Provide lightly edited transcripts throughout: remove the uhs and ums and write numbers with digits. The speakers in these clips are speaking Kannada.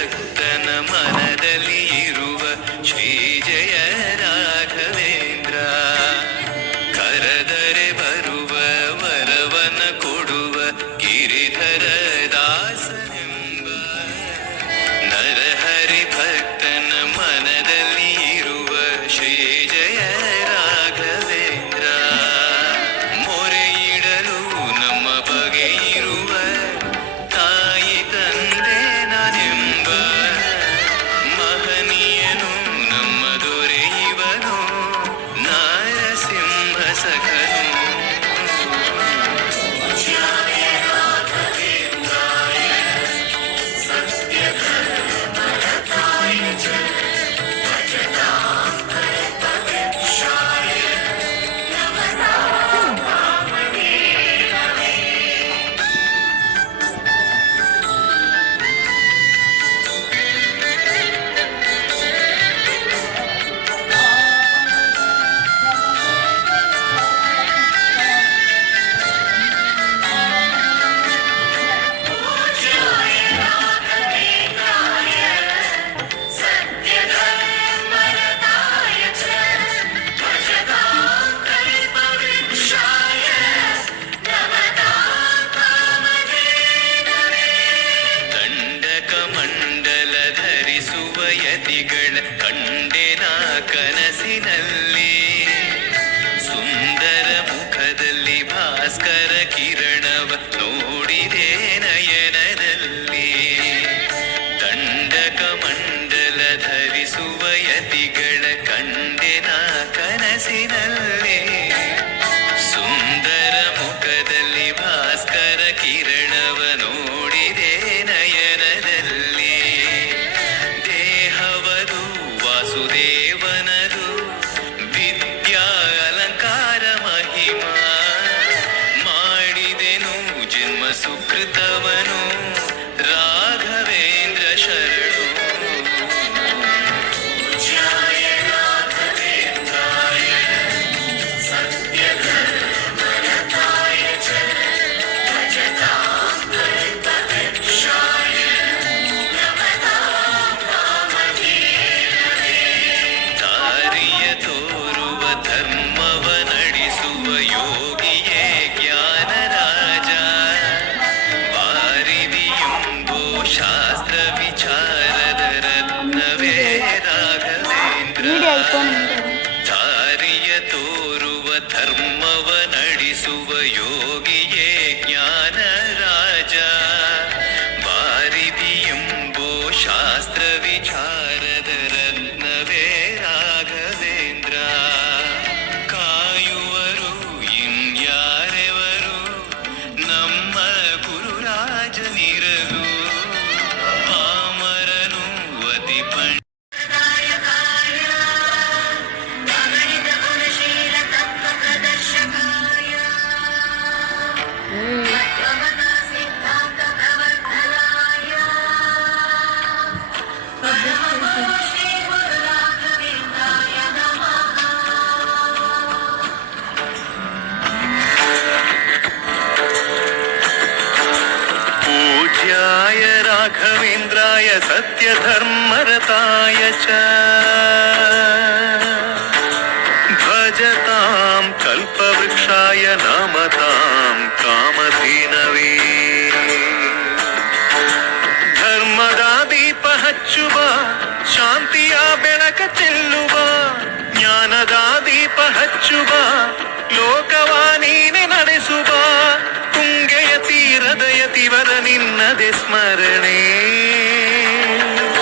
ಭಕ್ತನ ಮನದಲ್ಲಿ ಇರುವ ಶ್ರೀ ಜಯ ರಾಘವೇಂದ್ರ. ಕರೆದರೆ ಬರುವ ವರವನ ಕೊಡುವ ಗಿರಿಧರ ದಾಸನೆಂಬ ನರಹರಿ ಭಕ್ತನ ಮನದಲ್ಲಿ ಇರುವ ಶ್ರೀ ಜಯ ರಾಘವೇಂದ್ರ. ಮೊರೆಯಿಡಲು ನಮ್ಮ ಬಗೆ ಇರುವ ತಾಯಿ ತಂದೆ ನಾನೆಂಬ ಮಹನೀಯನು ನಮ್ಮ ದೊರೆಯುವನು ನಾರಸಿಂಹ ಸಖನು. ಯತಿಗಳ ಕಂಡೆನ ಕನಸಿನಲ್ಲಿ ಸುಂದರ ಮುಖದಲ್ಲಿ ಭಾಸ್ಕರ ಕಿರಣವ ನೋಡಿದೆ ನಯನದಲ್ಲಿ. ದಂಡಕ ಮಂಡಲ ಧರಿಸುವ ಯತಿಗಳ ಕಂಡೆನ ಕನಸಿನಲ್ಲಿ ಸುಂದರ ಮುಖದಲ್ಲಿ ಭಾಸ್ಕರ ಕಿರಣವ ನೋಡಿದೆ ನಯನದಲ್ಲಿ. ವಾಸುದೇವನದು ವಿದ್ಯಾ ಅಲಂಕಾರ ಮಹಿಮಾ ಮಾಡಿದೆನು ಜನ್ಮ ಸುಕೃತವನು ರಾಘವೇಂದ್ರ ಶರಣು. ತೋರುವ ಧರ್ಮವ ನಡೆಸುವ ಯೋಗಿಯೇ ಜ್ಞಾನ ರಾಜ. ವಾರಿದಿಯುಂಬೋ ಶಾಸ್ತ್ರ ವಿಚಾರದ ರತ್ನವೇ ರಾಘವೇಂದ್ರ. ದಾರಿಯ ತೋರುವ ಧರ್ಮವ ನಡೆಸುವ ಯೋಗಿಯೇ ಜ್ಞಾನ ರಾಜ. ವಾರಿದಿಯುಂಬೋ ಶಾಸ್ತ್ರ ವಿಚಾರದ ರತ್ನವೇ ರಾಘವೇಂದ್ರ. ಕಾಯುವರು ಇನ್ಯಾರೆವರು ನಮ್ಮ ಗುರುರಾಜನಿರಲು. ಪಾಮರನು ಅತಿ पूज्याय राघवेन्द्राय सत्यधर्मरताय च भजतां कल्पवृक्षाय नमतां कामधेनवे. ಧರ್ಮದ ದೀಪ ಹಚ್ಚುವ ಶಾಂತಿಯ ಬೆಳಕ ಚೆಲ್ಲುವ ಜ್ಞಾನದ ದೀಪ ಹಚ್ಚುವ ಲೋಕವ ನೀನೆ ನಡೆಸುವ ತುಂಗೆಯ ತೀರದ ಯತಿವರ ನಿನ್ನದೆ ಸ್ಮರಣೆ.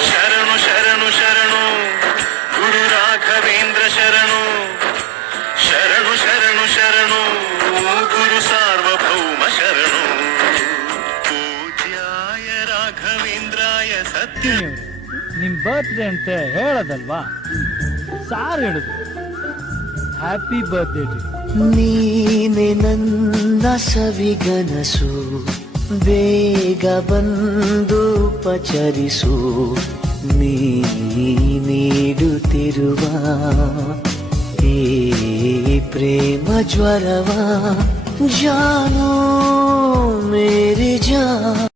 ಶರಣು ಶರಣು ಶರಣು ಗುರು ರಾಘವೇಂದ್ರ ಶರಣು. ಶರಣು ಶರಣು ಶರಣು ಗುರು ಸಾರ್ವಭೌಮ ಶರಣು. ಪೂಜ್ಯಾಯ ರಾಘವೇಂದ್ರಾಯ ಸತ್ಯ. ನಿಮ್ ಬರ್ತ್ಡೇ ಅಂತ ಹೇಳೋದಲ್ವಾ, ಸಾರ್ ಹೇಳುದು ಹ್ಯಾಪಿ ಬರ್ತ್ಡೇ ಟು. ನೀನೆ ನನ್ನ ಸವಿಗನಸು, ಬೇಗ ಬಂದು ಉಪಚರಿಸು. ನೀ ನೀಡುತ್ತಿರುವ ಈ ಪ್ರೇಮ ಜ್ವರವ ಜಾನೋ ಮೇರಿ ಜಾನ್.